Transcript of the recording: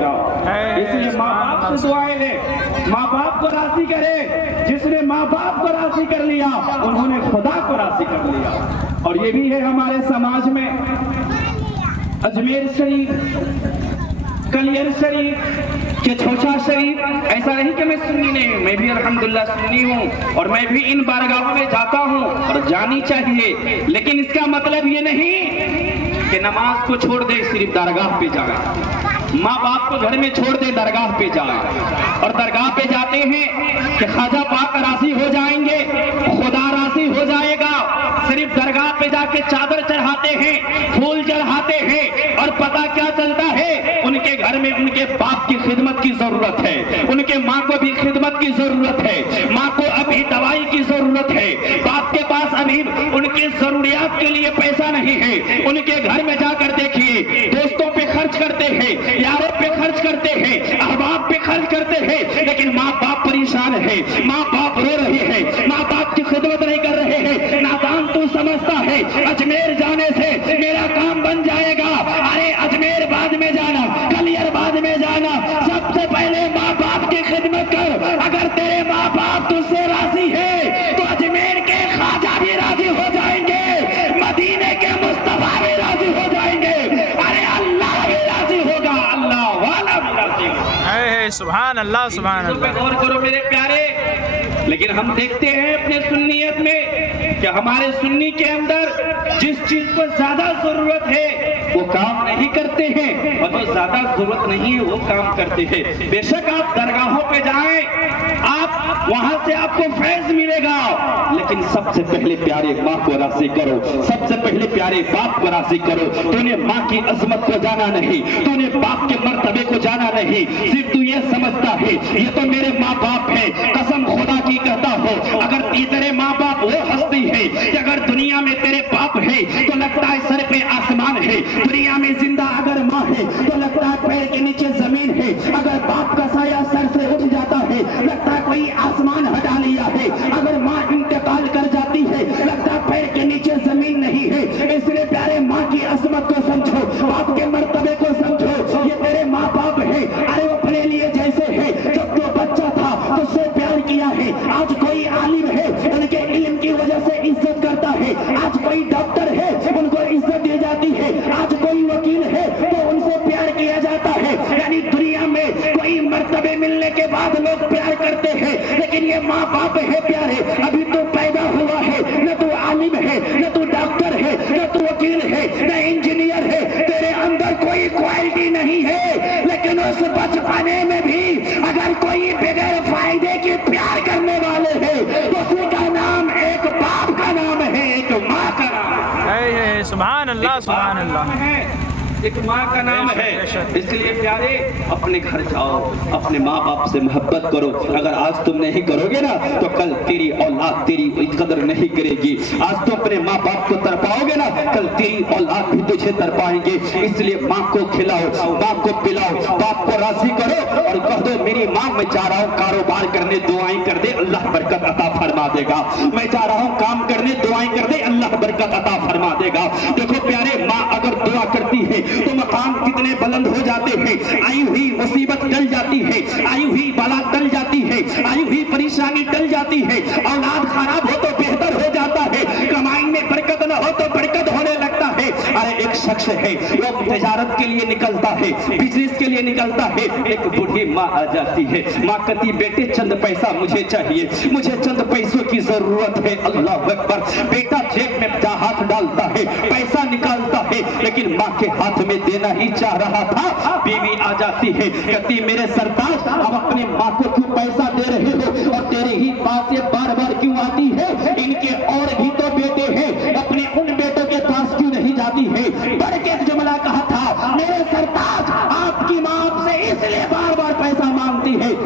گا. اس لیے ماں باپ سے دعائیں لیں, ماں باپ کو راضی کرے. جس نے ماں باپ کو راضی کر لیا انہوں نے خدا کو راضی کر لیا. اور یہ بھی ہے ہمارے سماج میں, اجمیر شریف, کلیر شریف, کہ چھوچا شریف, ایسا نہیں کہ میں سنی نہیں ہوں, میں بھی الحمدللہ سنی ہوں اور میں بھی ان بارگاہوں میں جاتا ہوں اور جانی چاہیے. لیکن اس کا مطلب یہ نہیں کہ نماز کو چھوڑ دے صرف درگاہ پہ جائیں, ماں باپ کو گھر میں چھوڑ دے درگاہ پہ جائیں. اور درگاہ پہ جاتے ہیں کہ خواجہ پاک راضی ہو جائیں گے, خدا راضی ہو جائے گا. صرف درگاہ پہ جا کے چادر چڑھاتے ہیں, پھول چڑھاتے ہیں, اور پتہ کیا چلتا ہے ان کے گھر میں ان کے باپ کی خدمت کی ضرورت ہے, ان کے ماں کو بھی خدمت کی ضرورت ہے, ماں کو ابھی دوائی کی ضرورت ہے, باپ کے پاس ابھی ان کی ضروریات کے لیے پیسہ نہیں ہے. ان کے گھر میں جا کر دیکھیے, دوستوں پہ خرچ کرتے ہیں, یاروں پہ خرچ کرتے ہیں, احباب پہ خرچ کرتے ہیں, لیکن ماں باپ پریشان ہے, ماں باپ رو رہے ہیں, ماں باپ کی خدمت نہیں کر رہے ہیں. نادان تو سمجھتا ہے اجمیر جانے سے میرا کام بن جائے گا. ارے اجمیر بعد میں جانا, کلیر بعد میں جانا, سب سے پہلے ماں باپ کی خدمت کر. اگر تیرے ماں باپ تجھ سے راضی ہے تو اجمیر کے خواجہ بھی راضی ہو جائیں گے, مدینے کے مصطفیٰ بھی راضی ہو جائیں گے, ارے اللہ بھی راضی ہوگا, اللہ والا بھی راضی ہوگا. سبحان اللہ, سبحان اللہ. غور کرو میرے پیارے. لیکن ہم دیکھتے ہیں اپنے سنیت میں کہ ہمارے سنی کے اندر جس چیز کو زیادہ ضرورت ہے وہ کام نہیں کرتے ہیں, اور جو زیادہ ضرورت نہیں ہے وہ کام کرتے ہیں. بے شک آپ درگاہوں پہ جائیں, آپ وہاں سے آپ کو فیض ملے گا, لیکن سب سے پہلے پیارے ماں کو راضی کرو, سب سے پہلے پیارے باپ کو راضی کرو. تو نے ماں کی عظمت کو جانا نہیں, تو نے باپ کے مرتبے کو جانا نہیں, صرف تو یہ سمجھتا ہے یہ تو میرے ماں باپ ہیں. قسم خدا کی کہتا ہو, اگر تیرے ماں باپ وہ ہستی ہے کہ اگر دنیا میں تیرے باپ ہے تو لگتا ہے سر پہ آسمان ہے, دنیا میں زندہ اگر ماں ہے تو لگتا ہے پیر کے نیچے زمین ہے, اگر باپ کا سایہ سر سے اٹھ جاتا ہے لگتا ہے کوئی آسمان ہٹا لیا ہے, اگر ماں انتقال کر جاتی ہے لگتا ہے پیر کے نیچے زمین نہیں ہے. اس لیے پیارے ماں کی عظمت کو سمجھو, باپ کے مرتبے کو سمجھو. یہ تیرے ماں باپ ہے, ارے وہ اپنے لیے جیسے ہے, جب تو بچہ تھا تو اس سے پیار کیا ہے, آج کوئی عالم ہے ان کے علم کی وجہ سے عزت کرتا ہے, آج کوئی ڈاکٹر ہے ان کو عزت دی جاتی ہے, آج کوئی وکیل ہے تو ان سے پیار کیا جاتا ہے. یعنی دنیا میں کوئی مرتبے ملنے کے بعد لوگ پیار کرتے ہیں, لیکن یہ ماں باپ ہے پیارے, ابھی تو پیدا ہوا ہے, نہ تو عالم ہے, نہ تو ڈاکٹر ہے, نہ تو وکیل ہے, نہ انجینئر ہے, تیرے اندر کوئی کوالٹی نہیں ہے, لیکن اس بچپنے میں بھی اگر کوئی بغیر فائدے کی پیار کرنے والے ہیں تو اسی کا نام ایک باپ کا نام ہے, ایک ماں کا نام ہے. سبحان اللہ, سبحان اللہ. ایک ماں کا نام ہے. اس لیے پیارے اپنے گھر جاؤ, اپنے ماں باپ سے محبت کرو. اگر آج تم نہیں کرو گے نا تو کل تیری اولاد تیری قدر نہیں کرے گی. آج تو اپنے ماں باپ کو تڑپاؤ گے نا, کل تیری اولاد بھی تجھے تڑپائیں گے. اس لیے ماں کو کھلاؤ, باپ کو پلاؤ, باپ کو راضی کرو اور کہہ دو میری ماں میں جا رہا ہوں کاروبار کرنے, دعائیں کر دے اللہ برکت عطا فرما دے گا. میں جا رہا ہوں کام کرنے, دعائیں کر دے اللہ برکت عطا فرما دے گا. دیکھو پیارے, ماں اگر دعا کرتی ہے تو مقام کتنے بلند ہو جاتے ہیں. آئی ہوئی مصیبت ٹل جاتی ہے, آئی ہوئی بلا ٹل جاتی ہے, آئی ہوئی پریشانی ٹل جاتی ہے. اولاد خراب ہو تو بہتر ہو جاتا ہے, کمائی میں برکت نہ ہو تو برکت ہونے لگتا ہے. ارے ایک شخص ہے وہ تجارت کے لیے نکلتا ہے, بزنس کے لیے نکلتا ہے, ایک بوڑھی ماں آ جاتی ہے. ماں کہتی بیٹے چند پیسہ مجھے چاہیے, مجھے چند پیسوں کی ضرورت ہے. اللہ اکبر. بیٹا جیب میں ہاتھ ڈالتا ہے, پیسہ نکالتا ہے, لیکن ماں کے ہاتھ میں دینا ہی چاہ رہا تھا. بیوی آ جاتی ہے, کہتی میرے سرتاج اب اپنے ماں کو کیوں پیسہ دے رہے ہو اور تیرے ہی پاس یہ بار بار کیوں آتی ہے؟ ان کے اور بھی تو بیٹے ہیں, اپنے ان بیٹوں کے پاس کیوں نہیں جاتی ہے؟ بڑھ کے ایک جملہ کہا تھا, میرے سرتاج آپ کی ماں آپ سے اس لیے بار بار پیسہ مانگتی ہے